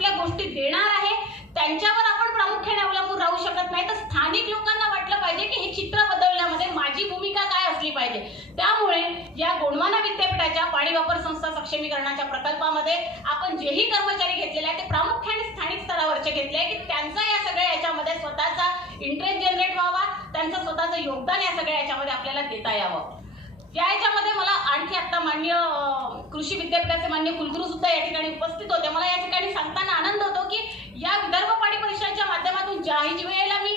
कुठल्या गोष्टी देणार आहे त्यांच्यावर आपण प्रामुख्याने अवलंबून राहू शकत नाही, तर स्थानिक लोकांना वाटलं पाहिजे की हे चित्र बदलण्यामध्ये माझी भूमिका काय असली पाहिजे। त्यामुळे या गोंडवाना विद्यापीठाच्या पाणी वापर संस्था सक्षमीकरणाच्या प्रकल्पामध्ये आपण जेही कर्मचारी घेतलेले आहेत ते प्रामुख्याने स्थानिक स्तरावरचे घेतले आहे की त्यांचा या सगळ्या याच्यामध्ये स्वतःचा इंटरेस्ट जनरेट व्हावा, त्यांचं स्वतःचं योगदान या सगळ्या याच्यामध्ये आपल्याला देता यावं। या याच्यामध्ये मला आणखी आता मान्य कृषी विद्यापीठाचे मान्य कुलगुरू सुद्धा या ठिकाणी उपस्थित होते। मला या ठिकाणी सांगताना आनंद होतो की या विदर्भ पाणी परिषदेच्या माध्यमातून ज्याही वेळेला मी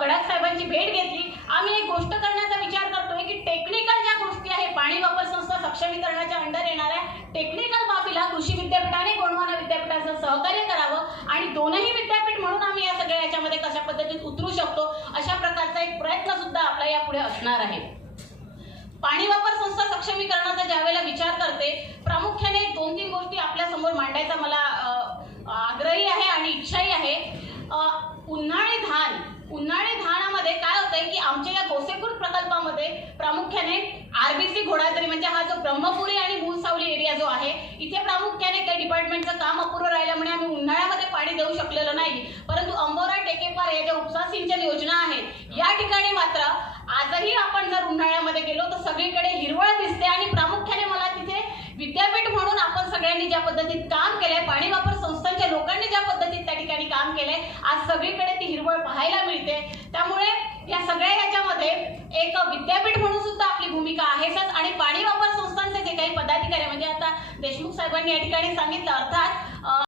गडाख साहेबांची भेट घेतली, आम्ही एक गोष्ट करण्याचा विचार करतोय की टेक्निकल ज्या गोष्टी आहे पाणी वापर संस्था सक्षमीकरणाच्या अंडर येणाऱ्या टेक्निकल बाबीला कृषी विद्यापीठाने गोंडवाना विद्यापीठाचं सहकार्य करावं आणि दोनही विद्यापीठ म्हणून आम्ही या सगळ्या याच्यामध्ये कशा पद्धतीत उतरू शकतो अशा प्रकारचा एक प्रयत्न सुद्धा आपला यापुढे असणार आहे। पाणी वापर संस्था सक्षमीकरणाचा ज्यावेळेला विचार करते प्रामुख्याने 2-3 गोष्टी आपल्या समोर मांडायचा मला आग्रही आहे आणि इच्छाही आहे। उन्हाळी धानामध्ये काय होतंय की आमच्या या गोसेखुर्द प्रकल्पामध्ये प्रामुख्याने आरबीसी घोडाझरी म्हणजे हा जो ब्रह्मपुरी आणि भूसावली एरिया जो आहे इथे प्रामुख्याने काही डिपार्टमेंटचं काम अपुरं राहिल्यामुळे आम्ही उन्हाळ्यामध्ये पाणी देऊ शकलेलो नाही, परंतु अंबोरा टेकेपार या ज्या उपसा सिंचन योजना आहेत या ठिकाणी मात्र आजही आपण जर उन्हाळ्यामध्ये गेलो तर सगळीकडे हिरवळ दिसते आणि प्रामुख्याने मला तिथे विद्यापीठ म्हणून आपण सगळ्यांनी ज्या पद्धतीत काम केलंय, पाणी वापर संस्थांच्या लोकांनी ज्या पद्धतीत त्या ठिकाणी काम केलंय, आज सगळीकडे ती हिरवळ पाहायला मिळते। त्यामुळे या सगळ्या याच्यामध्ये एक विद्यापीठ म्हणून सुद्धा आपली भूमिका आहेच आणि पाणी वापर संस्थांचे जे काही पदाधिकारी म्हणजे आता देशमुख साहेबांनी या ठिकाणी सांगितलं, अर्थात